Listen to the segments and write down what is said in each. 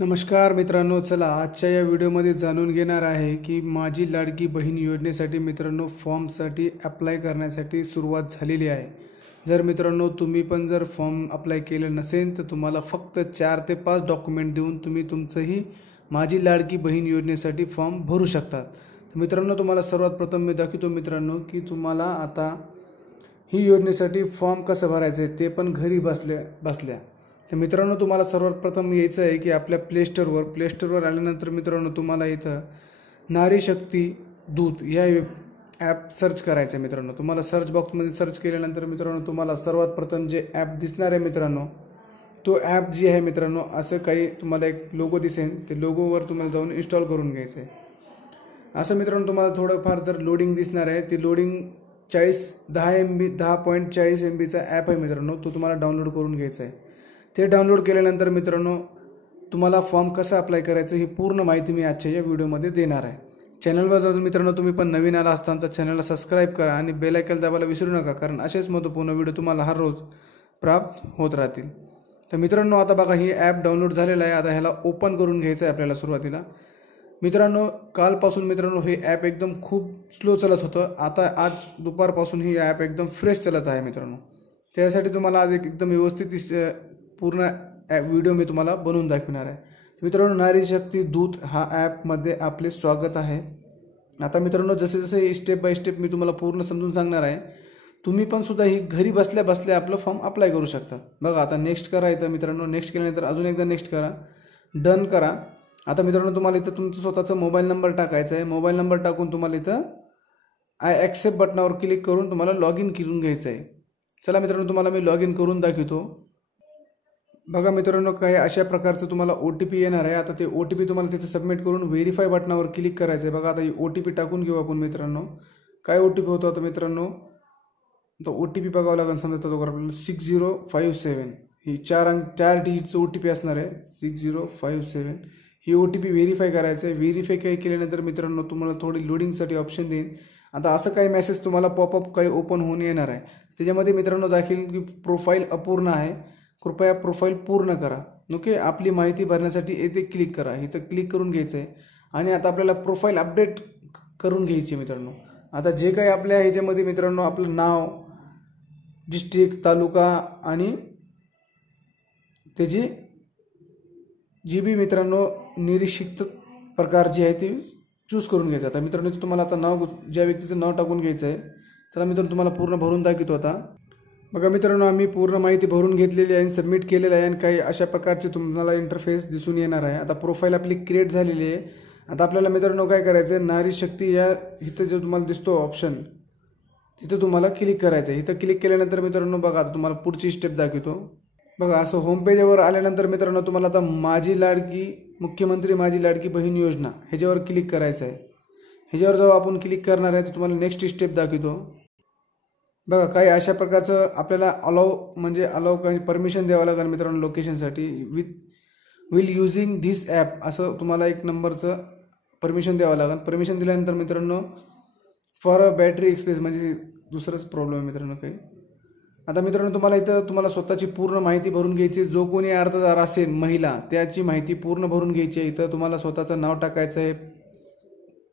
नमस्कार मित्रांनो, चला आजच्या या व्हिडिओमध्ये जाणून घेणार आहे की माझी लाडकी बहीण योजनेसाठी मित्रांनो फॉर्मसाठी अप्लाय करण्यासाठी सुरुवात झालेली आहे। जर मित्रांनो तुम्ही पण जर फॉर्म अप्लाय केलं नसेल तर तुम्हाला फक्त 4 ते 5 डॉक्युमेंट देऊन तुम्ही तुमचंही माझी लाडकी बहीण योजनेसाठी फॉर्म भरू शकतात। तर मित्रांनो तुम्हाला सर्वात प्रथम मी दाखवतो मित्रांनो की तुम्हाला आता ही योजनेसाठी फॉर्म कसं भरायचं आहे ते पण घरी बसल्या। तर मित्रांनो तुम्हाला सर्वात प्रथम यायचं आहे की आपल्या प्ले स्टोअरवर आल्यानंतर मित्रांनो तुम्हाला इथं नारी शक्ती दूत या ॲप सर्च करायचं आहे। मित्रांनो तुम्हाला सर्च बॉक्समध्ये सर्च केल्यानंतर मित्रांनो तुम्हाला सर्वात प्रथम जे ॲप दिसणार आहे मित्रांनो तो ॲप जी आहे मित्रांनो असं काही तुम्हाला एक लोगो दिसेल, ते लोगोवर तुम्हाला जाऊन इन्स्टॉल करून घ्यायचं आहे। असं मित्रांनो तुम्हाला थोडंफार जर लोडिंग दिसणार आहे, ती लोडिंग 10.40 MBचा ॲप आहे मित्रांनो, तो तुम्हाला डाउनलोड करून घ्यायचा आहे। ते डाउनलोड केल्यानंतर मित्रांनो तुम्हाला फॉर्म कसा अप्लाय करायचं ही पूर्ण माहिती मी आजच्या या व्हिडिओमध्ये देणार आहे। चॅनलवर जर मित्रांनो तुम्ही पण नवीन आला असताल तर चॅनलला सबस्क्राईब करा आणि बेल आयकॉन दाबायला विसरू नका, कारण असेच महत्त्वपूर्ण व्हिडिओ तुम्हाला हर रोज प्राप्त होत राहतील। तर मित्रांनो आता बघा ही ॲप डाउनलोड झालेला आहे। आता ह्याला ओपन करून घ्यायचं आहे आपल्याला सुरुवातीला। मित्रांनो कालपासून मित्रांनो हे ॲप एकदम खूप स्लो चालत होतं, आता आज दुपारपासून ही ॲप एकदम फ्रेश चालत आहे मित्रांनो। त्यासाठी तुम्हाला आज एकदम व्यवस्थित पूर्ण व्हिडिओ मी तुम्हाला बनवून दाखवणार आहे। मित्रांनो नारी शक्ती दूत हा ॲपमध्ये आपले स्वागत आहे। आता मित्रांनो जसे जसे स्टेप बाय स्टेप मी तुम्हाला पूर्ण समजून सांगणार आहे, तुम्ही पण सुद्धा ही घरी बसल्या बसल्या आपलं फॉर्म अप्लाय करू शकता। बघा आता नेक्स्ट करा, इथं मित्रांनो नेक्स्ट केल्यानंतर अजून एकदा नेक्स्ट करा, डन करा। आता मित्रांनो तुम्हाला इथं तुमचा स्वतःचा मोबाईल नंबर टाकायचा आहे। मोबाईल नंबर टाकून तुम्हाला इथं आय ॲक्सेप्ट बटनावर क्लिक करून तुम्हाला लॉग इन करून घ्यायचं आहे। चला मित्रांनो तुम्हाला मी लॉग इन करून दाखवतो। बघा मित्रांनो काही अशा प्रकारचं तुम्हाला OTP येणार आहे। आता ते OTP तुम्हाला तिथे सबमिट करून व्हेरीफाय बटनावर क्लिक करायचं आहे। बघा आता ही OTP टाकून घेऊ आपण मित्रांनो। काय OTP होतो आता मित्रांनो, तो OTP बघावं लागेल। समजा तो आपल्याला 6057 ही 4 डिजिटचं OTP असणार आहे, 6057 ही OTP व्हेरीफाय करायचं आहे। व्हेरीफाय काही केल्यानंतर मित्रांनो तुम्हाला थोडी लोडिंगसाठी ऑप्शन देईन। आता असं काही मेसेज तुम्हाला पॉपअप काही ओपन होऊन येणार आहे, त्याच्यामध्ये मित्रांनो दाखील की प्रोफाईल अपूर्ण आहे, कृपया प्रोफाईल पूर्ण करा। ओके, आपली माहिती भरण्यासाठी येथे क्लिक करा, इथं क्लिक करून घ्यायचं आहे आणि आता आपल्याला प्रोफाईल अपडेट करून घ्यायची मित्रांनो। आता जे काही आपल्या ह्याच्यामध्ये मित्रांनो आपलं नाव, डिस्ट्रिक्ट, तालुका आणि त्याची जी बी मित्रांनो निरीक्षित प्रकार जी आहे ती चूज करून घ्यायचं। आता मित्रांनो तुम्हाला आता नाव, ज्या व्यक्तीचं नाव टाकून घ्यायचं आहे। चला मित्रांनो तुम्हाला पूर्ण भरून दाखवतो। आता बघा मित्रांनो आम्ही पूर्ण माहिती भरून घेतलेली आहे आणि सबमिट केलेलं आहे आणि काही अशा प्रकारचे तुम्हाला इंटरफेस दिसून येणार आहे। आता प्रोफाईल आपली क्रिएट झालेली आहे। आता आपल्याला मित्रांनो काय करायचं आहे, नारी शक्ती या इथं जो तुम्हाला दिसतो ऑप्शन तिथं तुम्हाला क्लिक करायचं आहे। इथं क्लिक केल्यानंतर मित्रांनो बघा आता तुम्हाला पुढची स्टेप दाखवतो। बघा असं होम पेजवर आल्यानंतर मित्रांनो तुम्हाला आता माझी लाडकी मुख्यमंत्री माझी लाडकी बहीण योजना ह्याच्यावर क्लिक करायचं आहे। ह्याच्यावर जेव्हा आपण क्लिक करणार आहे तर तुम्हाला नेक्स्ट स्टेप दाखवतो। बघा काही अशा प्रकारचं आपल्याला अलाव काही परमिशन द्यावं लागेल मित्रांनो लोकेशनसाठी। विल युजिंग धिस ॲप असं तुम्हाला एक नंबरचं परमिशन द्यावं लागेल। परमिशन दिल्यानंतर मित्रांनो फॉर अ बॅटरी एक्सप्रेस म्हणजे दुसरंच प्रॉब्लेम आहे मित्रांनो काही। आता मित्रांनो तुम्हाला इथं तुम्हाला स्वतःची पूर्ण माहिती भरून घ्यायची, जो कोणी अर्जदार असेल महिला त्याची माहिती पूर्ण भरून घ्यायची आहे। इथं तुम्हाला स्वतःचं नाव टाकायचं आहे।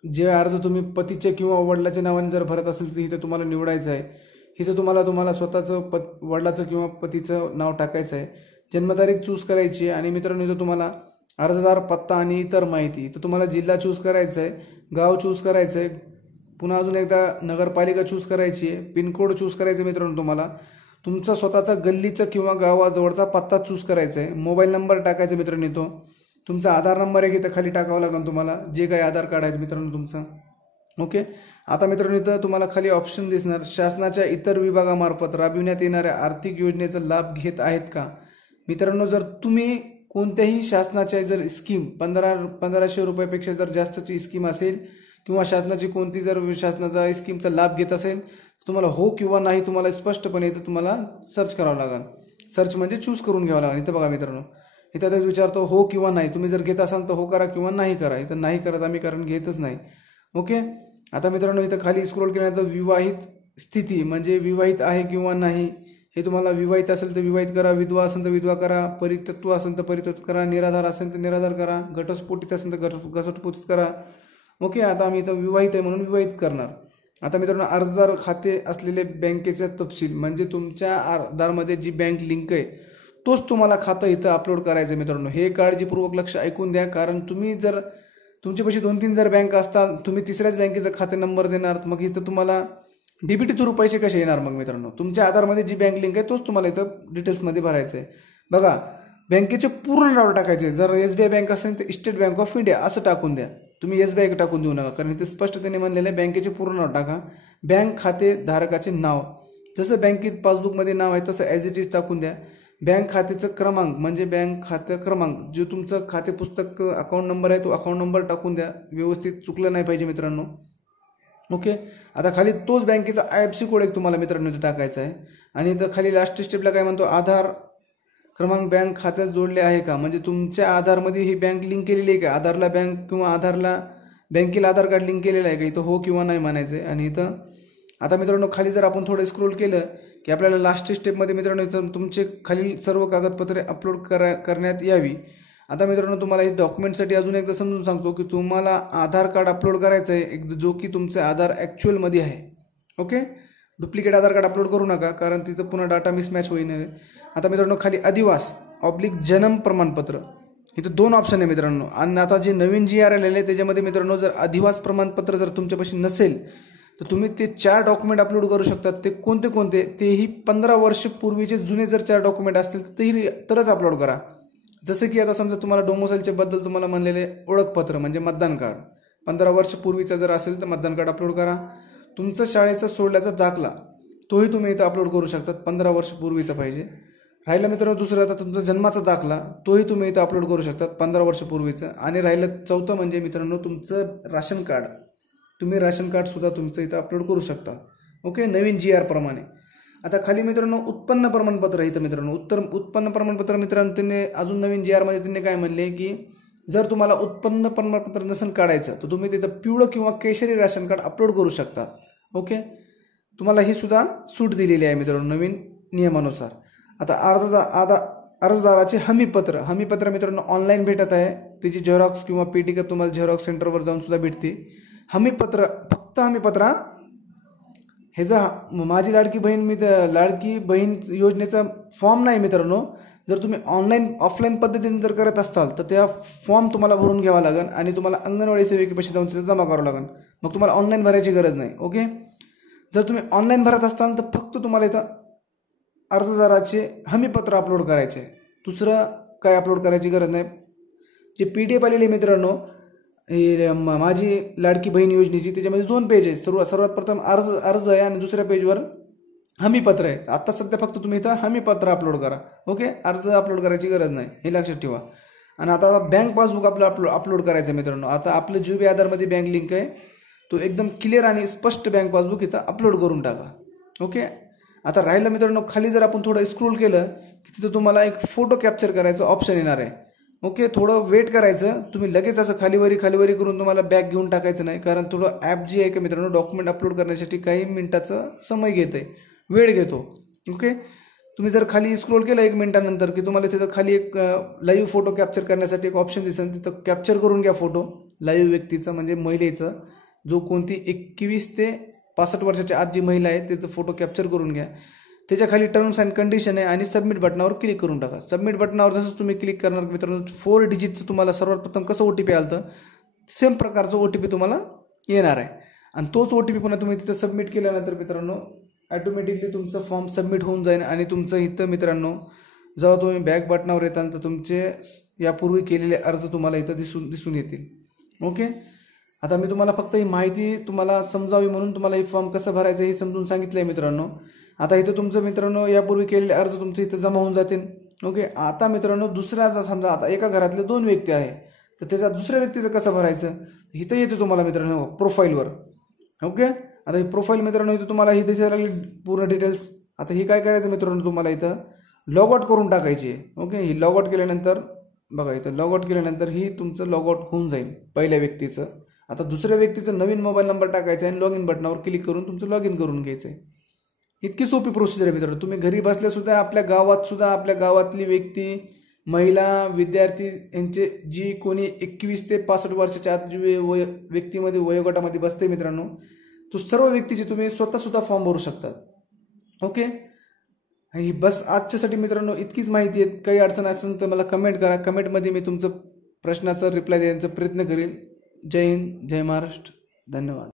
जे अर्ज तुम्ही पतीच्या किंवा वडिलाच्या नावाने जर भरत असेल तर इथं तुम्हाला निवडायचं आहे। इथं तुम्हाला स्वतःचं वडिलाचं किंवा पतीचं नाव टाकायचं आहे। जन्मतारीख चूज करायची आहे आणि मित्रांनो इथं तुम्हाला अर्जदार पत्ता आणि इतर माहिती, इथं तुम्हाला जिल्हा चूज करायचा आहे, गाव चूज करायचं आहे, पुन्हा अजून एकदा नगरपालिका चूज करायची आहे, पिनकोड चूज करायचं आहे मित्रांनो तुम्हाला, तुमचा स्वतःचा गल्लीचं किंवा गावाजवळचा पत्ता चूज करायचा आहे, मोबाईल नंबर टाकायचा मित्रांनो, तो तुमचा आधार नंबर आहे इथं खाली टाकावं लागेल तुम्हाला, जे काही आधार कार्ड आहे मित्रांनो तुमचं। ओके, आता मित्रांनो इथं तुम्हाला खाली ऑप्शन दिसणार, शासनाच्या इतर विभागामार्फत राबविण्यात येणाऱ्या आर्थिक योजनेचा लाभ घेत आहेत का। मित्रांनो जर तुम्ही कोणत्याही शासनाच्या जर स्कीम 1500 रुपयापेक्षा जर जास्तची स्कीम असेल किंवा शासनाची कोणती जर शासनाचा स्कीमचा लाभ घेत असेल तुम्हाला हो किंवा नाही तुम्हाला स्पष्टपणे इथं तुम्हाला सर्च करावं लागेल। सर्च म्हणजे चूज करून घ्यावं लागेल। इथं बघा मित्रांनो इथं ते विचारतो हो किंवा नाही, तुम्ही जर घेत असाल तर हो करा किंवा नाही करा। इथं नाही करत आम्ही, कारण घेतच नाही। ओके, आता मित्रांनो इथं खाली स्क्रोल केल्यानंतर विवाहित स्थिती म्हणजे विवाहित आहे किंवा नाही हे तुम्हाला विवाहित असेल तर विवाहित करा, विधवा असेल तर विधवा करा, परित्यक्त्व असेल तर परित्यक्त करा, निराधार असेल तर निराधार करा, घटस्फोटित असेल तर घटस्फोटित करा. ओके, आता आम्ही इथं विवाहित आहे म्हणून विवाहित करणार. आता मित्रांनो, अर्जदार खाते असलेले बँकेचा तपशील म्हणजे तुमच्या आधारमध्ये जी बँक लिंक आहे तोच तुम्हाला खातं इथं अपलोड करायचं आहे मित्रांनो. हे काळजीपूर्वक लक्ष ऐकून द्या, कारण तुम्ही जर तुमच्यापाशी 2-3 जर बँक असतात, तुम्ही तिसऱ्याच बँकेचा खाते नंबर देणार, मग इथं तुम्हाला डीबीटी थ्रू पैसे कसे येणार मग मित्रांनो. तुमच्या आधारमध्ये जी बँक लिंक आहे तोच तुम्हाला इथं डिटेल्समध्ये भरायचं आहे. बघा, बँकेचे पूर्ण नाव टाकायचे. जर SBI बँक असेल तर स्टेट बँक ऑफ इंडिया असं टाकून द्या. तुम्ही SBI टाकून देऊ नका, कारण इथे स्पष्टतेने म्हणलेलं आहे बँकेचे पूर्ण नाव टाका. बँक खाते धारकाचे नाव जसं बँकेत पासबुकमध्ये नाव आहे तसं ॲज इट इज टाकून द्या. बँक खात्याचं क्रमांक म्हणजे बँक खाते क्रमांक, जो तुमचं खाते पुस्तक अकाउंट नंबर आहे तो अकाउंट नंबर टाकून द्या. व्यवस्थित चुकलं नाही पाहिजे मित्रांनो. ओके, आता खाली तोच बँकेचा IFSC कोड एक तुम्हाला मित्रांनो इथं टाकायचा आहे. आणि इथं खाली लास्ट स्टेपला काय म्हणतो, आधार क्रमांक बँक खात्यात जोडले आहे का, म्हणजे तुमच्या आधारमध्ये ही बँक लिंक केलेली आहे का, आधारला बँक किंवा आधारला बँकेला आधार कार्ड लिंक केलेलं आहे का, इथं हो किंवा नाही म्हणायचं आहे. आणि इथं आता मित्रांनो खाली जर आपण थोडं स्क्रोल केलं की आपल्याला लास्ट स्टेपमध्ये मित्रांनो इथं तुमचे खालील सर्व कागदपत्रे अपलोड करण्यात यावी. आता मित्रांनो तुम्हाला हे डॉक्युमेंटसाठी अजून एकदा समजून सांगतो की तुम्हाला आधार कार्ड अपलोड करायचं आहे एक, जो की तुमचं आधार ॲक्च्युअलमध्ये आहे. ओके, डुप्लिकेट आधार कार्ड अपलोड करू नका, कारण तिथं पुन्हा डाटा मिसमॅच होईल. आता मित्रांनो खाली अधिवास जन्म प्रमाणपत्र, इथं 2 ऑप्शन आहे मित्रांनो. आणि आता जे नवीन GR आलेले आहे त्याच्यामध्ये मित्रांनो जर अधिवास प्रमाणपत्र जर तुमच्यापाशी नसेल तर तुम्ही ते 4 डॉक्युमेंट अपलोड करू शकतात. ते कोणते तेही 15 वर्ष पूर्वीचे जुने जर 4 डॉक्युमेंट असतील तर तरच अपलोड करा. जसं की आता समजा तुम्हाला डोमोसाईलच्या बद्दल तुम्हाला म्हणलेले ओळखपत्र म्हणजे मतदान कार्ड 15 वर्ष पूर्वीचा जर असेल तर मतदान कार्ड अपलोड करा. तुमचं शाळेचा सोडल्याचा दाखला तोही तुम्ही इथं अपलोड करू शकतात, 15 वर्ष पूर्वीचा पाहिजे. राहिलं मित्रांनो दुसरं, आता तुमचा जन्माचा दाखला तोही तुम्ही इथं अपलोड करू शकतात 15 वर्ष पूर्वीचं. आणि राहिलं चौथं म्हणजे मित्रांनो तुमचं राशन कार्ड, तुम्ही राशन कार्डसुद्धा तुमचं इथं अपलोड करू शकता. ओके, नवीन GR प्रमाणे. आता खाली मित्रांनो उत्पन्न प्रमाणपत्र इथं मित्रांनो उत्पन्न प्रमाणपत्र मित्रांनो त्यांनी अजून नवीन GR मध्ये त्यांनी काय म्हणले की जर तुम्हाला उत्पन्न प्रमाणपत्र नसेल काढायचं तर तुम्ही तिथं पिवळं किंवा केशरी राशन कार्ड अपलोड करू शकता. ओके, तुम्हाला ही सुद्धा सूट दिलेली आहे मित्रांनो नवीन नियमानुसार. आता अर्जदाराचे हमीपत्र मित्रांनो ऑनलाईन भेटत आहे. त्याची झेरॉक्स किंवा PDF तुम्हाला झेरॉक्स सेंटरवर जाऊन सुद्धा भेटते. फक्त हमीपत्र ह्याचा माझी लाडकी बहीण योजनेचा फॉर्म नाही मित्रांनो. जर तुम्ही ऑफलाईन पद्धतीने जर करत असाल तर त्या फॉर्म तुम्हाला भरून घ्यावा लागेल आणि तुम्हाला अंगणवाडी सेविकेपाशी जाऊन तिथे जमा करावं लागेल. मग तुम्हाला ऑनलाईन भरायची गरज नाही. ओके, जर तुम्ही ऑनलाईन भरत असताल तर फक्त तुम्हाला इथं अर्जदाराचे हमीपत्र अपलोड करायचे, दुसरं काय अपलोड करायची गरज नाही. जे PDF आलेले मित्रांनो माझी लाडकी बहीण योजनेची त्याच्यामध्ये 2 पेज आहेत. सर्वात प्रथम अर्ज आहे आणि दुसऱ्या पेजवर हमीपत्र आहे. आता सध्या फक्त तुम्ही इथं हमीपत्र अपलोड करा. ओके, अर्ज अपलोड करायची गरज नाही, हे लक्षात ठेवा. आणि आता बँक पासबुक आपलं अपलोड करायचं आहे मित्रांनो. आता आपलं GB आधारमध्ये बँक लिंक आहे तो एकदम क्लिअर आणि स्पष्ट बँक पासबुक इथं अपलोड करून टाका. ओके, आता राहिलं मित्रांनो खाली जर आपण थोडं स्क्रोल केलं की तिथं तुम्हाला एक फोटो कॅप्चर करायचं ऑप्शन येणार आहे. ओके, थोडं वेट करायचं. तुम्ही लगेच असं खालीवरी करून तुम्हाला बॅक घेऊन टाकायचं नाही, कारण थोडं ॲप जी आहे का मित्रांनो डॉक्युमेंट अपलोड करण्यासाठी काही मिनिटाचं समय घेते, वेळ घेतो. ओके, तुम्ही जर खाली स्क्रोल केलं 1 मिनिटानंतर की तुम्हाला तिथं खाली एक लाईव्ह फोटो कॅप्चर करण्यासाठी एक ऑप्शन दिसेल. तिथं कॅप्चर करून घ्या फोटो लाईव्ह व्यक्तीचं म्हणजे महिलेचं, जो कोणती 21 ते 65 वर्षाच्या आत जी महिला आहे त्याचं फोटो कॅप्चर करून घ्या. त्याच्या खाली टर्म्स अँड कंडिशन आहे आणि सबमिट बटनावर क्लिक करून टाका. सबमिट बटनावर जसं तुम्ही क्लिक करणार मित्रांनो 4 डिजिटचं तुम्हाला सर्वात प्रथम कसं OTP आलं तर सेम प्रकारचं OTP तुम्हाला येणार आहे. आणि तोच OTP पुन्हा तुम्ही तिथं सबमिट केल्यानंतर मित्रांनो ॲटोमॅटिकली तुमचं फॉर्म सबमिट होऊन जाईल. आणि तुमचं इथं मित्रांनो जेव्हा तुम्ही बॅक बटनावर येताल तर तुमचे यापूर्वी केलेले अर्ज तुम्हाला इथं दिसून येतील. ओके, आता मी तुम्हाला फक्त ही माहिती तुम्हाला समजावी म्हणून तुम्हाला हे फॉर्म कसं भरायचं हे समजून सांगितलं आहे मित्रांनो. आता इथं तुमचं मित्रांनो यापूर्वी केलेले अर्ज तुमचे इथं जमा होऊन जातील. ओके, आता मित्रांनो दुसऱ्याचा समजा आता एका घरातले 2 व्यक्ती आहे तर त्याचा दुसऱ्या व्यक्तीचं कसं भरायचं इथं येतं तुम्हाला मित्रांनो प्रोफाईलवर. ओके, आता ही प्रोफाईल मित्रांनो इथं तुम्हाला ही दिसायला लागली पूर्ण डिटेल्स. आता ही काय करायचं मित्रांनो तुम्हाला इथं लॉग आउट करून टाकायची आहे. ओके, ही लॉग आउट केल्यानंतर बघा इथं लॉग आउट केल्यानंतर ही तुमचं लॉग आउट होऊन जाईल पहिल्या व्यक्तीचं. आता दुसऱ्या व्यक्तीचं नवीन मोबाईल नंबर टाकायचा आहे आणि लॉग इन बटनावर क्लिक करून तुमचं लॉग इन करून घ्यायचं आहे. इतकी सोपी प्रोसिजर आहे मित्रांनो. तुम्ही घरी बसल्यासुद्धा आपल्या गावातसुद्धा आपल्या गावातली व्यक्ती, महिला, विद्यार्थी यांचे जी कोणी 21 ते 65 वर्षाच्या आत जी व्यक्तीमध्ये वयोगटामध्ये बसते मित्रांनो, तो सर्व व्यक्तीचे तुम्ही स्वतःसुद्धा फॉर्म भरू शकतात. ओके. ही बस आजच्यासाठी मित्रांनो इतकीच माहिती आहे. काही अडचण असेल तर मला कमेंट करा. कमेंटमध्ये मी तुमचं प्रश्नाचा रिप्लाय देण्याचा प्रयत्न करेन. जय हिंद, जय महाराष्ट्र. धन्यवाद.